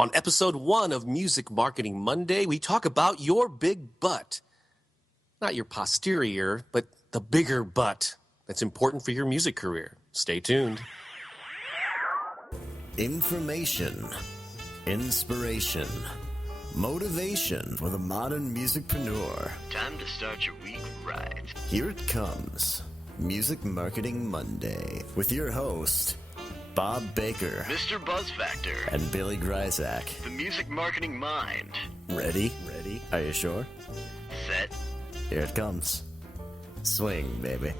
On episode 1 of Music Marketing Monday, we talk about your big butt. Not your posterior, but the bigger butt that's important for your music career. Stay tuned. Information, inspiration, motivation for the modern musicpreneur. Time to start your week right. Here it comes, Music Marketing Monday, with your host, Bob Baker, Mr. Buzz Factor, and Billy Grisack. the music marketing mind. Ready? Are you sure? Set. Here it comes. Swing, baby.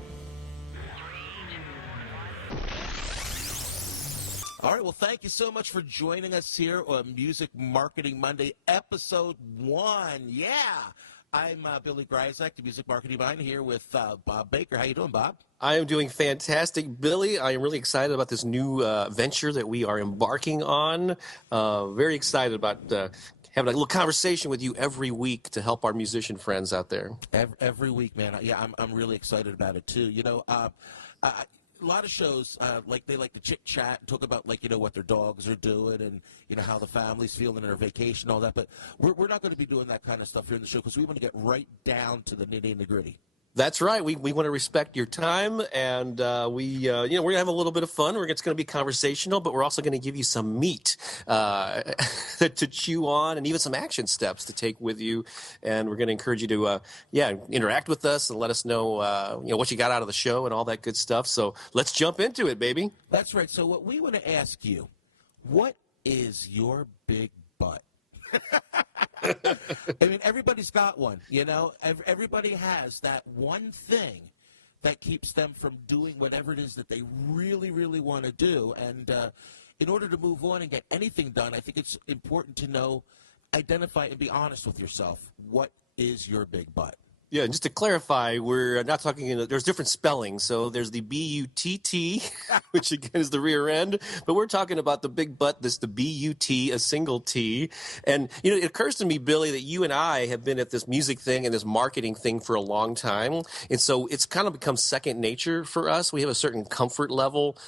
All right, well, thank you so much for joining us here on Music Marketing Monday, episode 1. Yeah, I'm Billy Grisack, the Music Marketing Mind, here with Bob Baker. How you doing, Bob? I am doing fantastic, Billy. I am really excited about this new venture that we are embarking on. Very excited about having a little conversation with you every week to help our musician friends out there. Every week, man. Yeah, I'm really excited about it, too. You know, a lot of shows, they like to chit-chat and talk about, what their dogs are doing and, how the family's feeling on their vacation, all that. But we're not going to be doing that kind of stuff here in the show because we want to get right down to the nitty-gritty. That's right. We want to respect your time, and we're going to have a little bit of fun. It's going to be conversational, but we're also going to give you some meat to chew on, and even some action steps to take with you. And we're going to encourage you to, interact with us and let us know, what you got out of the show and all that good stuff. So let's jump into it, baby. That's right. So what we want to ask you, what is your big butt? I mean, everybody's got one, Everybody has that one thing that keeps them from doing whatever it is that they really, really want to do. And in order to move on and get anything done, I think it's important to identify and be honest with yourself. What is your big butt? Yeah, and just to clarify, we're not talking, there's different spellings. So there's the B-U-T-T, which again is the rear end, but we're talking about the big butt, the B-U-T, a single T. And, it occurs to me, Billy, that you and I have been at this music thing and this marketing thing for a long time. And so it's kind of become second nature for us. We have a certain comfort level,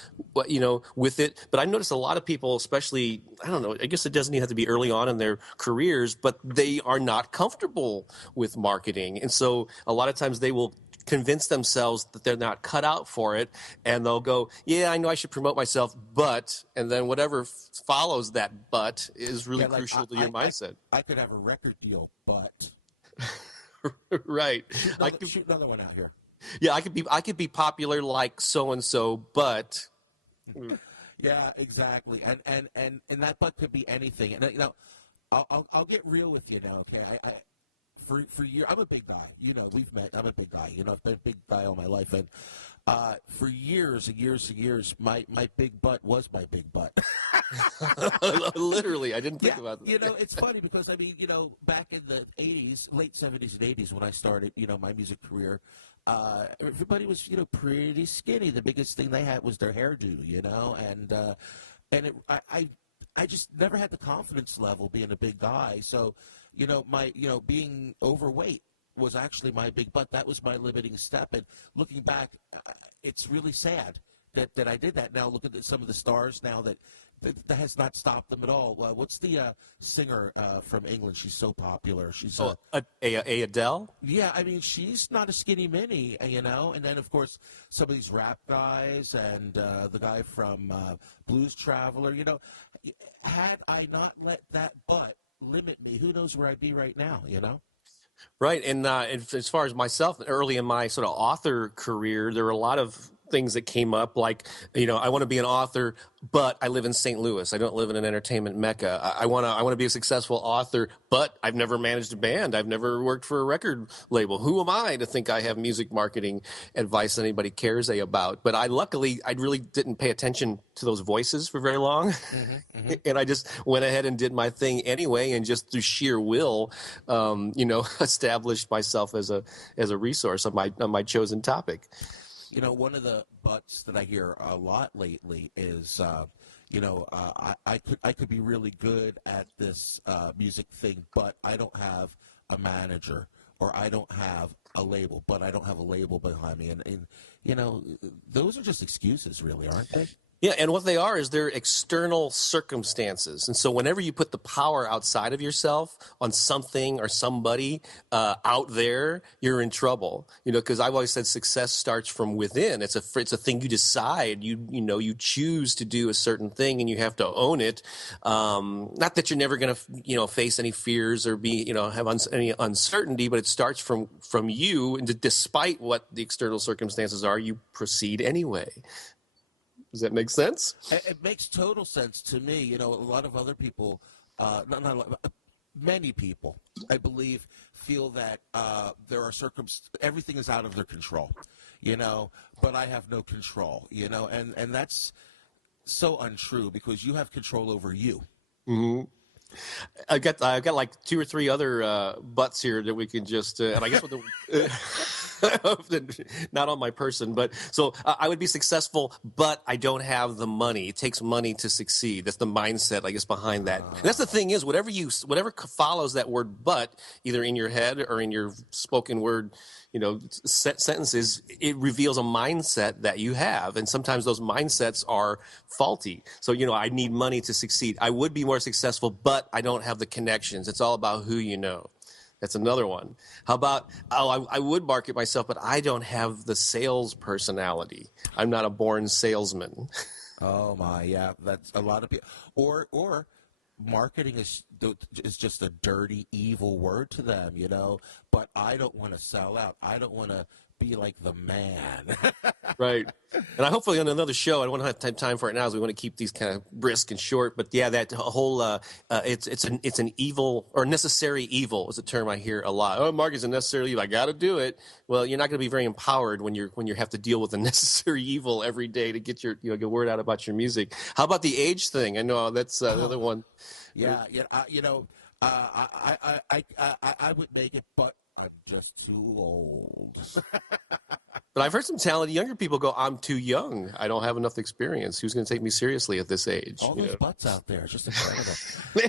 with it. But I noticed a lot of people, especially, I don't know, I guess it doesn't even have to be early on in their careers, but they are not comfortable with marketing. And so a lot of times they will convince themselves that they're not cut out for it, and they'll go, yeah, I know I should promote myself, but, and then whatever follows that but is really crucial to your mindset. I could have a record deal, but... Right. Shoot another one out here. Yeah, I could be popular like so-and-so, but... Yeah, exactly. And that but could be anything. And, I'll get real with you now, okay? For years, I'm a big guy. We've met. I'm a big guy. I've been a big guy all my life. And for years and years and years, my big butt was my big butt. Literally, I didn't think about that. It's funny because, back in the 80s, late 70s and 80s when I started, my music career, everybody was, pretty skinny. The biggest thing they had was their hairdo, and I just never had the confidence level being a big guy. So, being overweight was actually my big butt. That was my limiting step. And looking back, it's really sad that I did that. Now look at some of the stars now that has not stopped them at all. What's the singer from England? She's so popular. She's Adele? Yeah, I mean, she's not a skinny mini, And then, of course, some of these rap guys and the guy from Blues Traveler, had I not let that butt limit me, who knows where I'd be right now, Right, and as far as myself, early in my sort of author career, there were a lot of things that came up, like, I want to be an author, but I live in St. Louis. I don't live in an entertainment mecca. I want to be a successful author, but I've never managed a band. I've never worked for a record label. Who am I to think I have music marketing advice that anybody cares about? But I really didn't pay attention to those voices for very long. And I just went ahead and did my thing anyway, and just through sheer will, established myself as a resource on my chosen topic. One of the buts that I hear a lot lately is, I could be really good at this music thing, but I don't have a manager, or I don't have a label, but I don't have a label behind me. And those are just excuses, really, aren't they? Yeah, and what they are is they're external circumstances. And so whenever you put the power outside of yourself on something or somebody out there, you're in trouble. Because I've always said success starts from within. It's a thing you decide. You choose to do a certain thing, and you have to own it. Not that you're never going to face any fears or be have any uncertainty, but it starts from you. And despite what the external circumstances are, you proceed anyway. Does that make sense? It makes total sense to me. A lot of other people, many people, I believe, feel that there are everything is out of their control, but I have no control, and that's so untrue because you have control over you. Mm-hmm. I've got like 2 or 3 other butts here that we can just, and I guess with the. Not on my person, but so I would be successful, but I don't have the money. It takes money to succeed. That's the mindset, I guess, behind that. And that's the thing is, whatever follows that word "but," either in your head or in your spoken word, sentences, it reveals a mindset that you have, and sometimes those mindsets are faulty. So I need money to succeed. I would be more successful, but I don't have the connections. It's all about who you know. That's another one. How about, I would market myself, but I don't have the sales personality. I'm not a born salesman. Oh my, yeah, that's a lot of people. Or marketing is just a dirty, evil word to them, But I don't want to sell out. I don't want to be like the man. Right. And hopefully on another show, I don't want to have time for it now, as we want to keep these kind of brisk and short. But yeah, that whole it's an evil or necessary evil is a term I hear a lot. Oh, marketing's a necessary evil. I got to do it. Well, you're not going to be very empowered when you have to deal with a necessary evil every day to get your word out about your music. How about the age thing? I know that's another one. Yeah, I would make it, but I'm just too old. But I've heard some talented younger people go, I'm too young. I don't have enough experience. Who's going to take me seriously at this age? All those butts out there, it's just incredible.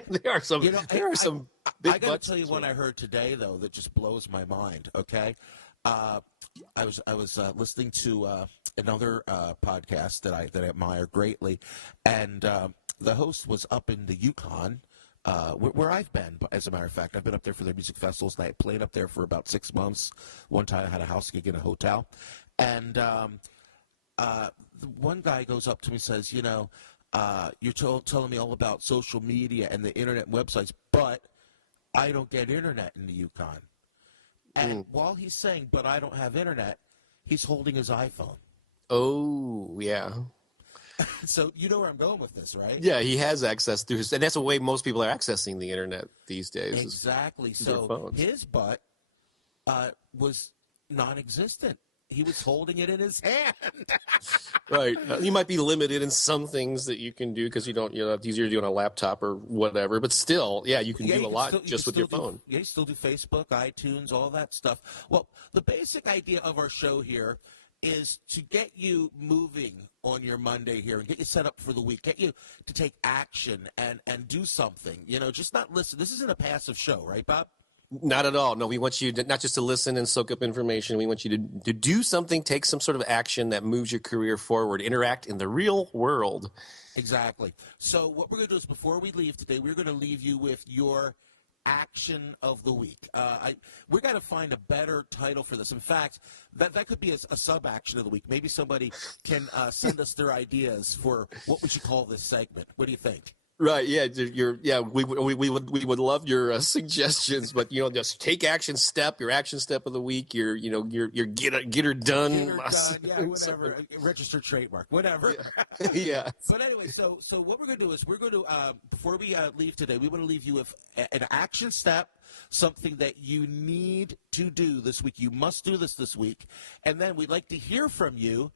There are some big I got butts. to tell you one I heard today, though, that just blows my mind, okay? I was listening to another podcast that I admire greatly, and the host was up in the Yukon, where I've been, as a matter of fact. I've been up there for their music festivals, and I played up there for about 6 months. One time I had a house gig in a hotel. And one guy goes up to me and says, you're telling me all about social media and the internet websites, but I don't get internet in the Yukon. And while he's saying, but I don't have internet, he's holding his iPhone. Oh, yeah. So you know where I'm going with this, right? Yeah, he has access through and that's the way most people are accessing the internet these days. Exactly. So his butt was non-existent. He was holding it in his hand. Right. You might be limited in some things that you can do because it's easier to do on a laptop or whatever. But still, yeah, you can do a lot just with your phone. Yeah, you still do Facebook, iTunes, all that stuff. Well, the basic idea of our show here is to get you moving on your Monday here and get you set up for the week, get you to take action and do something, just not listen. This isn't a passive show, right, Bob? Not at all. No, we want you not just to listen and soak up information. We want you to do something, take some sort of action that moves your career forward, interact in the real world. Exactly. So what we're going to do is before we leave today, we're going to leave you with your action of the week. We're going to find a better title for this. In fact, that could be a sub-action of the week. Maybe somebody can send us their ideas for what we should call this segment. What do you think? Right. Yeah. We would love your suggestions, but just take action step. Your action step of the week. Your get her done. Yeah, whatever. Registered trademark. Whatever. Yeah. But anyway, so what we're going to do is we're going to before we leave today, we want to leave you with an action step, something that you need to do this week. You must do this week, and then we'd like to hear from you.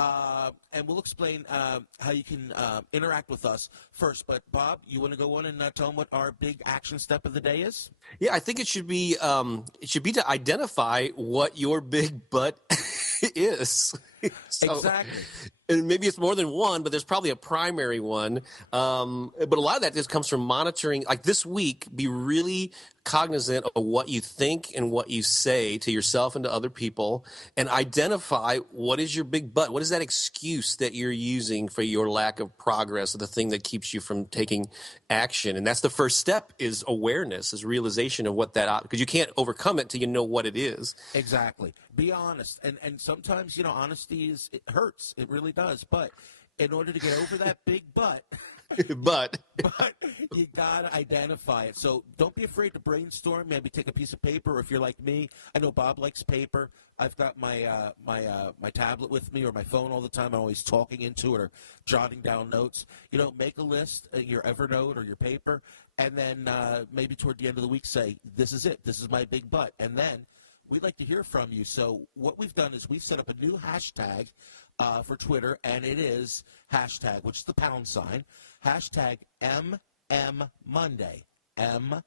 And we'll explain how you can interact with us first. But, Bob, you want to go on and tell them what our big action step of the day is? Yeah, I think it should be to identify what your big butt is. So, Exactly. and maybe it's more than one, but there's probably a primary one. But a lot of that just comes from monitoring. Like this week, be really cognizant of what you think and what you say to yourself and to other people, and identify what is your big butt. What is that excuse that you're using for your lack of progress, or the thing that keeps you from taking action? And that's the first step: is awareness, is realization of what that. Because you can't overcome it till you know what it is. Exactly. Be honest. And sometimes, honesty it hurts. It really does. But in order to get over that big butt, But but you gotta identify it. So don't be afraid to brainstorm. Maybe take a piece of paper. Or if you're like me, I know Bob likes paper. I've got my tablet with me or my phone all the time. I'm always talking into it or jotting down notes. Make a list, your Evernote or your paper, and then maybe toward the end of the week say, "This is it. This is my big butt," and then we'd like to hear from you. So what we've done is we've set up a new hashtag for Twitter, and it is hashtag, which is the #, hashtag MMMonday. MMMonday.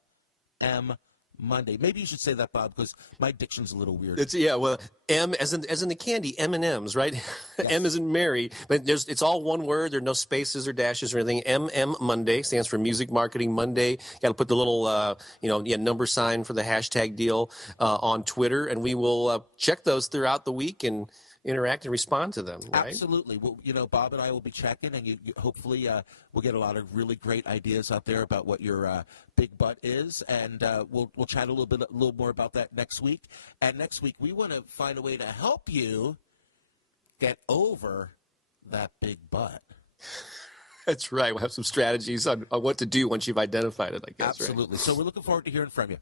Maybe you should say that, Bob, because my diction's a little weird. Well, M as in the candy, M&Ms, right? Yes. M as in Mary, but it's all one word. There are no spaces or dashes or anything. Monday stands for Music Marketing Monday. Got to put the little number sign for the hashtag deal on Twitter, and we will check those throughout the week and interact and respond to them, right? Absolutely. Well, Bob and I will be checking, and you hopefully we'll get a lot of really great ideas out there about what your big butt is, and we'll chat a little more about that next week. And next week we want to find a way to help you get over that big butt. That's right. We'll have some strategies on what to do once you've identified it, I guess. Absolutely. Right? So we're looking forward to hearing from you.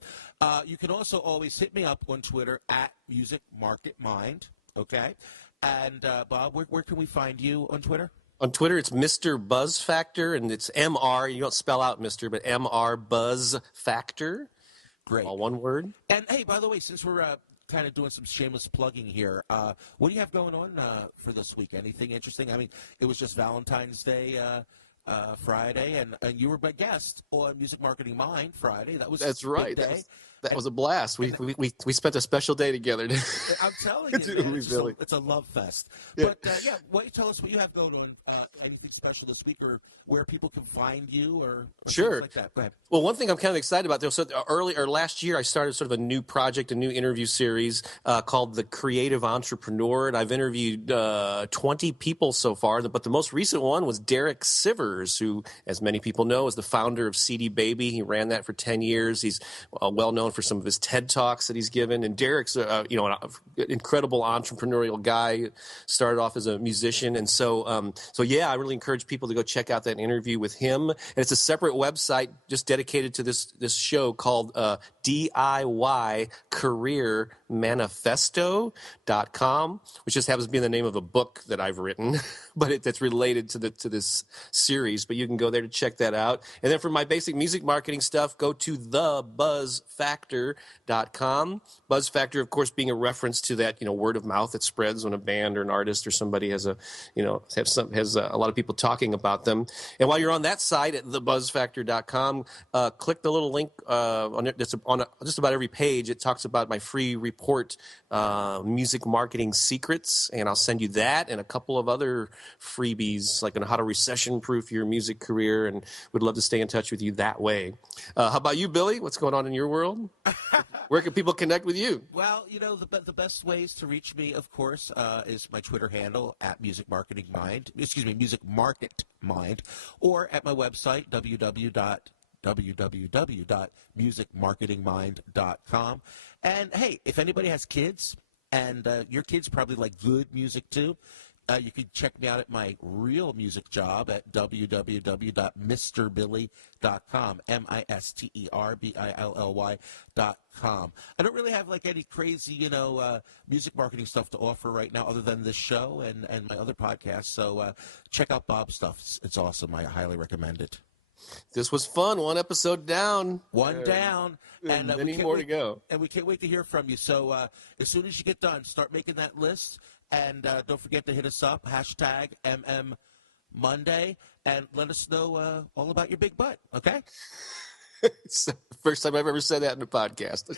You can also always hit me up on Twitter at Music Market Mind. Okay. And Bob, where can we find you on Twitter? On Twitter, it's Mr. Buzz Factor, and it's MR. You don't spell out Mr., but MR Buzz Factor. Great. All one word. And hey, by the way, since we're kind of doing some shameless plugging here, what do you have going on for this week? Anything interesting? I mean, it was just Valentine's Day Friday, and you were my guest on Music Marketing Mind Friday. That's right. Big day. That was a blast. We spent a special day together. I'm telling you, man, it's a love fest. Yeah. But why don't you tell us what you have going on? Anything special this week, or where people can find you, or sure, like that? Go ahead. Well, one thing I'm kind of excited about, though, so last year I started sort of a new project, a new interview series called The Creative Entrepreneur, and I've interviewed 20 people so far. But the most recent one was Derek Sivers, who, as many people know, is the founder of CD Baby. He ran that for 10 years. He's well known for some of his TED Talks that he's given. And Derek's, an incredible entrepreneurial guy. Started off as a musician. And so I really encourage people to go check out that interview with him. And it's a separate website just dedicated to this show called DIY Career Manifesto.com, which just happens to be the name of a book that I've written, but that's related to this series. But you can go there to check that out. And then for my basic music marketing stuff, go to thebuzzfactor.com. Buzz Factor, of course, being a reference to that, word of mouth that spreads when a band or an artist or somebody has a lot of people talking about them. And while you're on that site at thebuzzfactor.com, click the little link on it. That's on just about every page. It talks about my free report, Music Marketing Secrets, and I'll send you that and a couple of other freebies, like on how to recession-proof your music career, and would love to stay in touch with you that way. How about you, Billy? What's going on in your world? Where can people connect with you? Well, the best ways to reach me, of course, is my Twitter handle at Music Market Mind, or at my website, www.musicmarketingmind.com. And hey, if anybody has kids, and your kids probably like good music too, you can check me out at my real music job at www.mrbilly.com, MISTERBILLY.com. I don't really have like any crazy, music marketing stuff to offer right now other than this show and my other podcasts. So check out Bob's stuff. It's awesome. I highly recommend it. This was fun. One episode down. One down. And many more to go. And we can't wait to hear from you. So as soon as you get done, start making that list. And don't forget to hit us up, hashtag MMMonday, and let us know all about your big butt, okay? It's the first time I've ever said that in a podcast.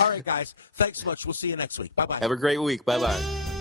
All right, guys. Thanks so much. We'll see you next week. Bye-bye. Have a great week. Bye-bye.